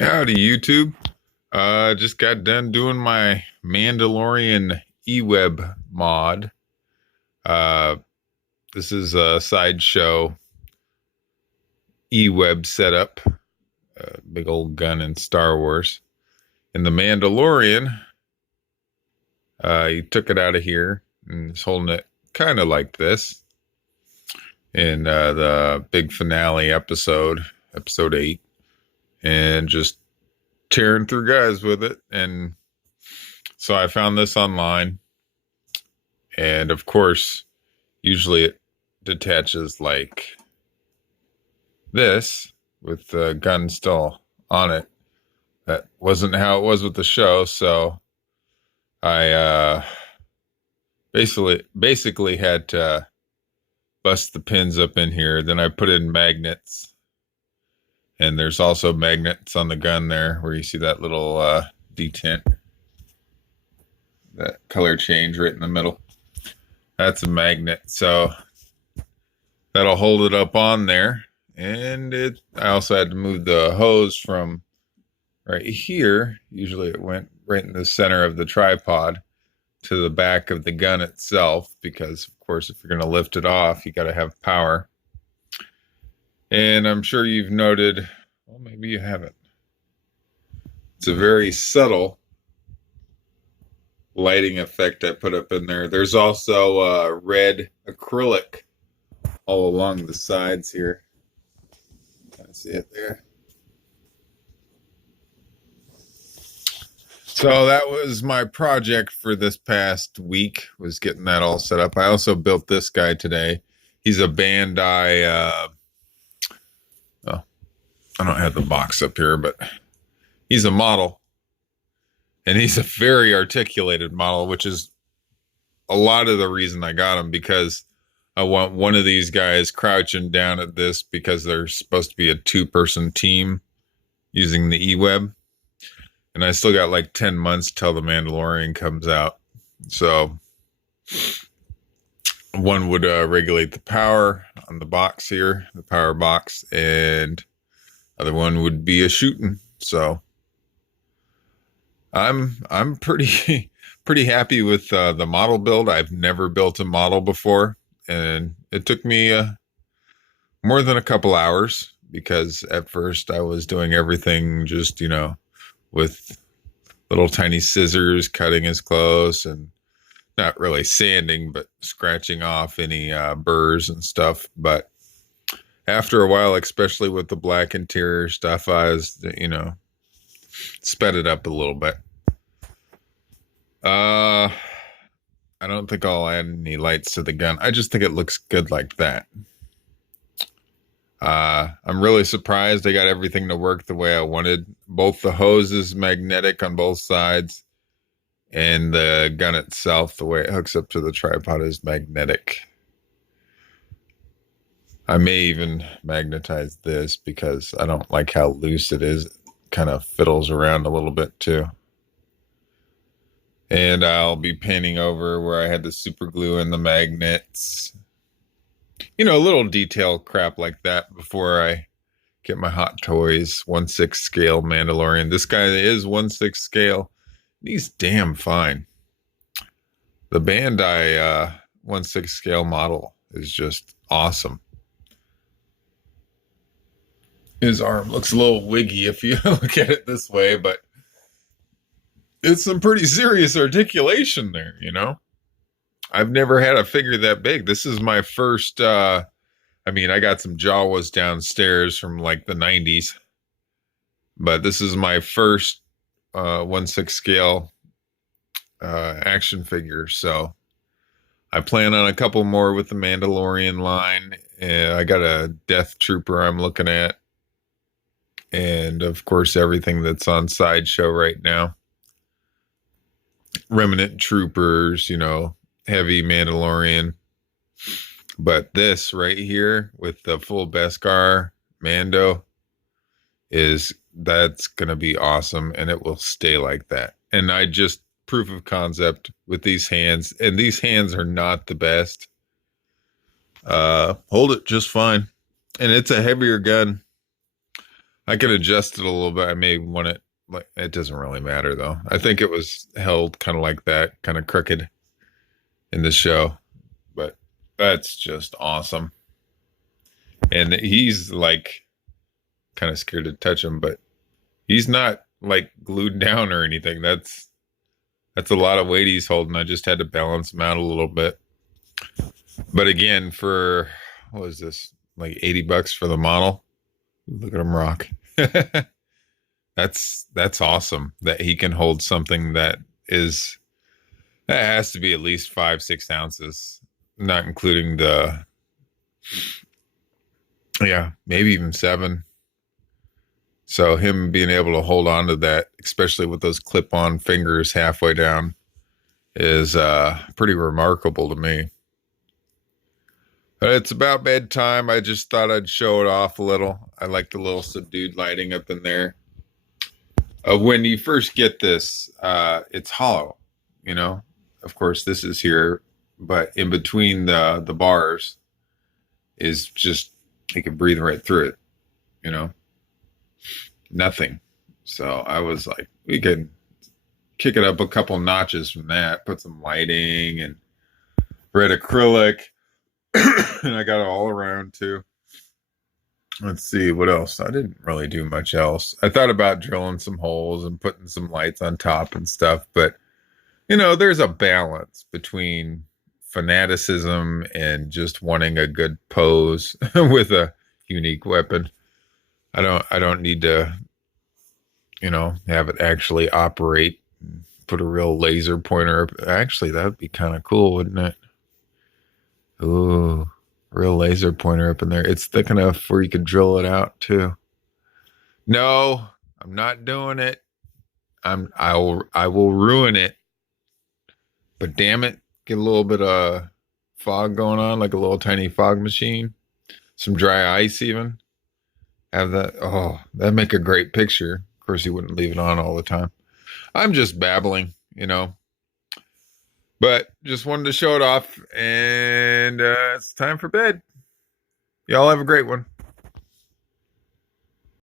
Howdy, YouTube. Just got done doing my Mandalorian E-web mod. Uh, this is a sideshow E-web setup. Big old gun in Star Wars. In the Mandalorian, he took it out of here and is holding it kind of like this in the big finale episode, episode 8, and just tearing through guys with it. And so I found this online, and of course usually it detaches like this with the gun still on it. That wasn't how it was with the show, so I basically had to bust the pins up in here. Then I put in magnets, and there's also magnets on the gun there where you see that little detent, that color change right in the middle. That's a magnet, so that'll hold it up on there. And I also had to move the hose from right here. Usually it went right in the center of the tripod to the back of the gun itself, because of course if you're going to lift it off, you got to have power. And I'm sure you've noted, well, maybe you haven't, it's a very subtle lighting effect I put up in there. There's also red acrylic all along the sides here. Kind of see it there. So that was my project for this past week, was getting that all set up. I also built this guy today. He's a Bandai, oh, I don't have the box up here, but he's a model. And he's a very articulated model, which is a lot of the reason I got him, because I want one of these guys crouching down at this, because they're supposed to be a 2-person team using the E-web. And I still got like 10 months till the Mandalorian comes out. So one would regulate the power on the box here, the power box, and other one would be a shooting. So I'm pretty happy with the model build. I've never built a model before, and it took me more than a couple hours, because at first I was doing everything just, with little tiny scissors, cutting as close, and not really sanding, but scratching off any burrs and stuff. But after a while, especially with the black interior stuff, I was, sped it up a little bit. I don't think I'll add any lights to the gun. I just think it looks good like that. I'm really surprised I got everything to work the way I wanted. Both the hose is magnetic on both sides, and the gun itself, the way it hooks up to the tripod, is magnetic. I may even magnetize this, because I don't like how loose it is. It kind of fiddles around a little bit too. And I'll be painting over where I had the super glue and the magnets. Little detail crap like that before I get my Hot Toys 1/6 scale Mandalorian. This guy is 1/6 scale. He's damn fine. The Bandai 1/6 scale model is just awesome. His arm looks a little wiggy if you look at it this way, but it's some pretty serious articulation there, I've never had a figure that big. This is my first, I got some Jawas downstairs from like the 90s, but this is my first 1/6 scale action figure. So I plan on a couple more with the Mandalorian line. I got a Death Trooper I'm looking at, and of course everything that's on Sideshow right now. Remnant Troopers, heavy Mandalorian. But this right here with the full Beskar Mando that's gonna be awesome, and it will stay like that. And I just proof of concept with these hands, and these hands are not the best. Hold it just fine. And it's a heavier gun. I could adjust it a little bit. I may want it like it doesn't really matter though. I think it was held kind of like that, kind of crooked in the show, but that's just awesome. And he's like kind of scared to touch him, but he's not like glued down or anything. That's a lot of weight he's holding. I just had to balance him out a little bit. But again, for what was this? Like $80 for the model. Look at him rock. That's awesome that he can hold something that has to be at least 5-6 ounces, not including the yeah, maybe even 7. So him being able to hold on to that, especially with those clip-on fingers halfway down, is pretty remarkable to me. But it's about bedtime. I just thought I'd show it off a little. I like the little subdued lighting up in there. When you first get this, it's hollow, you know. Of course, this is here, but in between the bars is just you can breathe right through it, you know. Nothing. So I was like, we could kick it up a couple notches from that, put some lighting and red acrylic, and I got it all around too. Let's see what else. I didn't really do much else. I thought about drilling some holes and putting some lights on top and stuff, but you know, there's a balance between fanaticism and just wanting a good pose with a unique weapon. I don't need to, you know, have it actually operate. Put a real laser pointer up. Actually, that would be kind of cool, wouldn't it? Ooh, real laser pointer up in there. It's thick enough where you could drill it out too. No, I'm not doing it. I will ruin it. But damn it, get a little bit of fog going on, like a little tiny fog machine. Some dry ice even. Have that. Oh, that'd make a great picture. Of course, you wouldn't leave it on all the time. I'm just babbling, you know. But just wanted to show it off, and it's time for bed. Y'all have a great one.